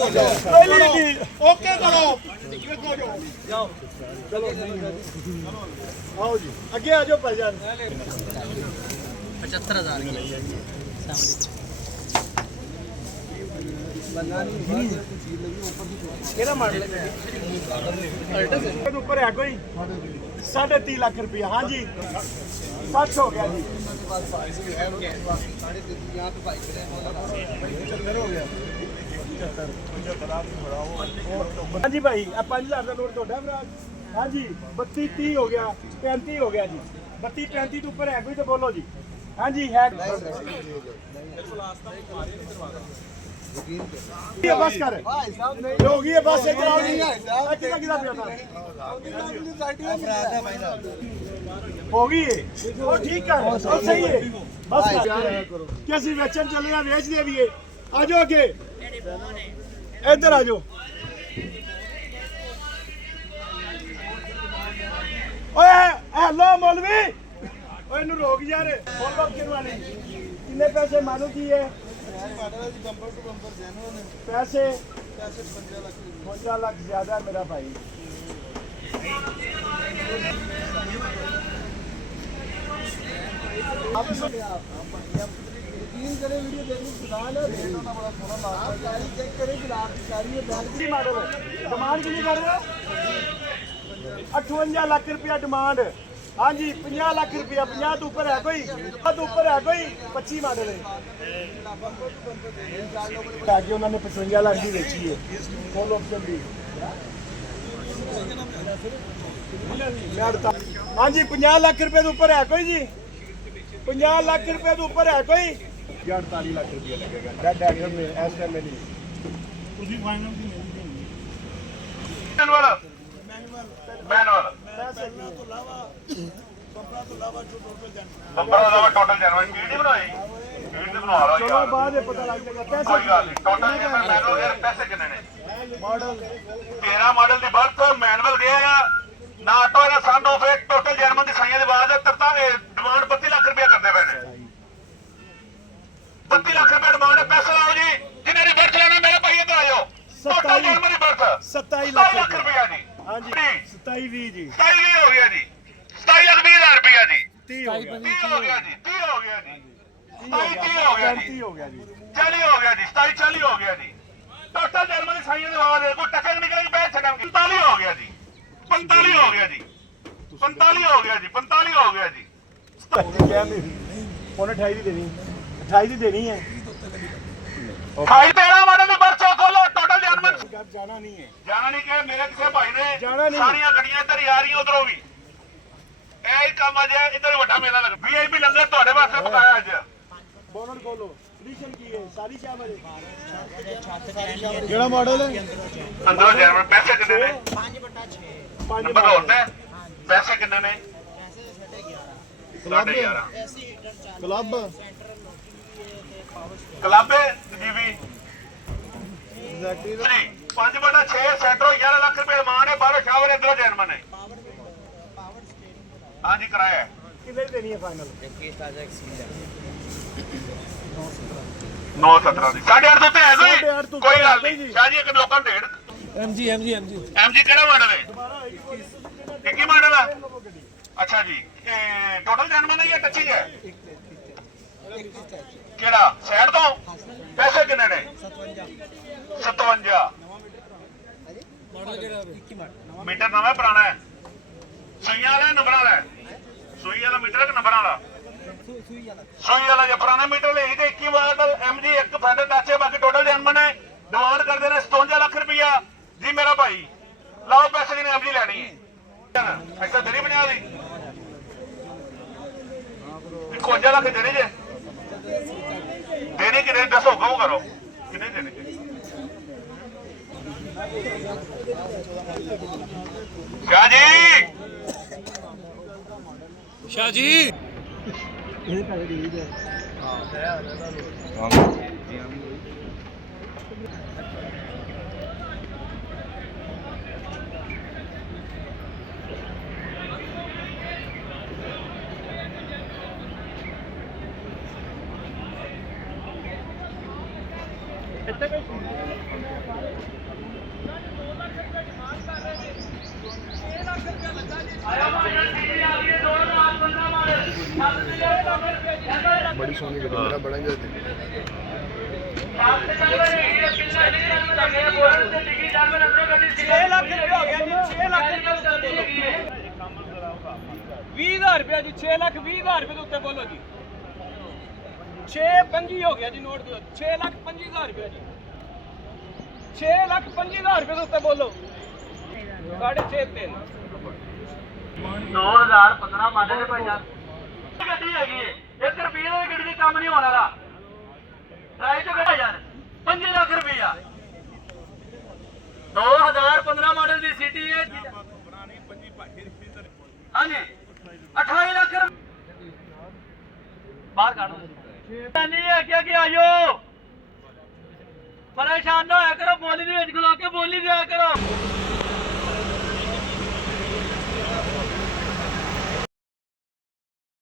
Okay करो जाओ चलो आओ जी आगे आ जाओ भाईजान 75,000 मॉडल ऊपर है कोई 3.5 लाख रुपया। हाँ जी 60 हो गया जी हाँ जी भाई 5,000 का नोट थोड़ा भरा। हाँ जी 32-30 हो गया 35 हो गया जी 32-35 ऊपर है कोई तो बोलो जी। हाँ जी है बस कर होगी है बस इधर आओ नहीं कितना कितना होगी वो ठीक है और सही है बस कैसी बेचन चले हैं बेच दे भी आ जाओ आगे इधर आ जाओ ओए हेलो मौलवी ओए नु रोक यार बोल बात करवानी कितने पैसे मालूम की है पैसे 55 लाख ज्यादा है मेरा भाई वीडियो मॉडल है डिमांड कितनी कर रहे हो 58 लाख रुपया डिमांड। हाँ जी 50 लाख रुपया 50 तो ऊपर है कोई 25 मॉडल है आगे उन्होंने 55 लाख की बेची है फुल ऑप्शन भी। हाँ जी 50 लाख रुपए तो ऊपर है कोई जी 50 लाख रुपए तो ऊपर है कोई 48 लाख रुपया लगेगा डेड एंड में इस टाइम में नहीं मैनुअल टोटल जनवन वीडियो बनाई वीडियो बना रहा चलो बाद में पता लग जाएगा पैसे कोई बात नहीं टोटल जनवन मैनुअल यार पैसे कितने ने मॉडल 13 मॉडल ਦੀ ਬਰਥ ਮੈਨੂਅਲ ਗਿਆ ਆ ਨਾ ਆਟੋ ਨਾ ਸਨ ਆਫ ਇੱਕ ਟੋਟਲ ਜਨਮਨ ਦੀ ਸਾਈਆਂ ਦੇ ਬਾਅਦ ਤਰਤਾ ਡਿਮਾਂਡ 32 ਲੱਖ ਰੁਪਏ ਕਰਦੇ ਪਏ ਨੇ 32 ਲੱਖ ਰੁਪਏ ਡਿਮਾਂਡ ਹੈ ਪੈਸੇ ਲਾਓ ਜੀ ਜਿਨ੍ਹਾਂ ਦੀ ਬਰਥ ਲੈਣਾ ਮੇਰੇ ਭਾਈ ਇੱਧਰ ਆਇਓ ਟੋਟਲ ਜਨਮਨ ਦੀ ਬਰਥ 27 ਲੱਖ ਰੁਪਏ ਜੀ। हाँ जी 27-20 जी 27 हो गया जी 27,20,000 रुपया जी 30 हो गया जी 30 हो गया जी 30 हो गया जी 40 हो गया जी 40 हो गया जी 40 हो गया जी टोटल जर्मनी साइयां दे बाद कोई टक्कर निकल के बैठ छड़ांगे 45 हो गया जी 45 हो गया जी 45 हो गया जी 45 हो गया जी क्या मेरी पौने 28 दी देनी 28 दी देनी है 13 मॉडल ਦੀ ਬਰਥ ਖੋਲੋ ਟੋਟਲ ਜਨਮਨ ਜਾਣਾ ਨਹੀਂ ਹੈ ਕਿ ਮੇਰੇ ਕਿਸੇ ਭਾਈ ਨੇ ਸਾਰੀਆਂ ਗੱਡੀਆਂ ਇੱਧਰ ਹੀ ਆ ਰਹੀਆਂ ਉਧਰੋਂ ਵੀ ਇਹ ਹੀ ਕੰਮ ਅੱਜ ਇੱਧਰ ਵੱਡਾ ਮੇਲਾ ਲੱਗ ਵੀਆਈਪੀ ਲੰਗਰ ਤੁਹਾਡੇ ਵਾਸਤੇ ਪਕਾਇਆ ਅੱਜ ਬੋਨਟ ਖੋਲੋ ਐਡੀਸ਼ਨ ਕੀ ਹੈ ਸਾਰੀ ਚਾਹ ਮੇਰੇ ਕਿਹੜਾ ਮਾਡਲ ਹੈ ਅੰਦਰੋਂ ਜਨਮਨ ਪੈਸੇ ਕਿੰਨੇ ਨੇ 5/6 ਨੰਬਰ ਹੋਰ ਤੇ ਪੈਸੇ ਕਿੰਨੇ ਨੇ 11.5 ਕਲੱਬ ਜੀਵੀ ਐਗਜ਼ੈਕਟਲੀ 5/6 ਸੈਂਟਰੋ 11 ਲੱਖ ਰੁਪਏ ਮਾਨ ਹੈ ਬਾਹਰੋਂ ਸ਼ਾਵਰ ਇਧਰੋਂ ਜਨਮਨ ਹੈ। हाँ जी कराया कितने देनी है फाइनल 917 दी 8.5 तो है कोई गल नहीं शाह जी एक लोकां डेढ़ एमजी केड़ा मॉडल है 21 मॉडल है। अच्छा जी टोटल जन्मन है या टची है केड़ा साइड तो पैसे कितने ने 57 मीटर नवा पुराना है सुइयां वाला नंबर वाला सुई वाला मीटर के नंबर वाला सुई वाला जो पुराना मीटर ले 21 मॉडल एमजी एक फेंडर टच है बाकी टोटल जन्मन है डिमांड कर देना 57 लाख रुपया जी मेरा भाई लाओ पैसे जिन्हें एमजी लेनी है ऐसा देनी 50 दी 51 लाख देनी जे देनी कितने दसो कहो करो कितने देने शाह जी बड़ी सोनी गड्डी मेरा बड़ा ही 20,000 रुपया जी 6,20,000 रुपये के उत्ते बोलो जी 6,25,000 हो गया जी नोट दियो 6,25,000 रुपया जी 6,25,000 रुपये के उत्ते बोलो 6.5 2015 ਮਾਡਲ ਭਾਈ ਸਾਹਿਬ ਗੱਡੀ ਹੈਗੀ ਏ 1 ਰੁਪਏ ਦੀ ਗੱਡੀ ਦੀ ਕੰਮ ਨਹੀਂ ਹੋਣ ਵਾਲਾ ਰਾਈ ਤੋਂ ਘਟਾ ਯਾਰ 5 ਲੱਖ ਰੁਪਇਆ 2015 ਮਾਡਲ ਦੀ ਸਿਟੀ ਹੈ ਹਾਂਜੀ 28 ਲੱਖ ਬਾਹਰ ਕੱਢ ਨਹੀਂ ਹੈ ਕਿ ਆਇਓ ਪਰੇਸ਼ਾਨ ਨਾ ਹੋਇਆ ਕਰੋ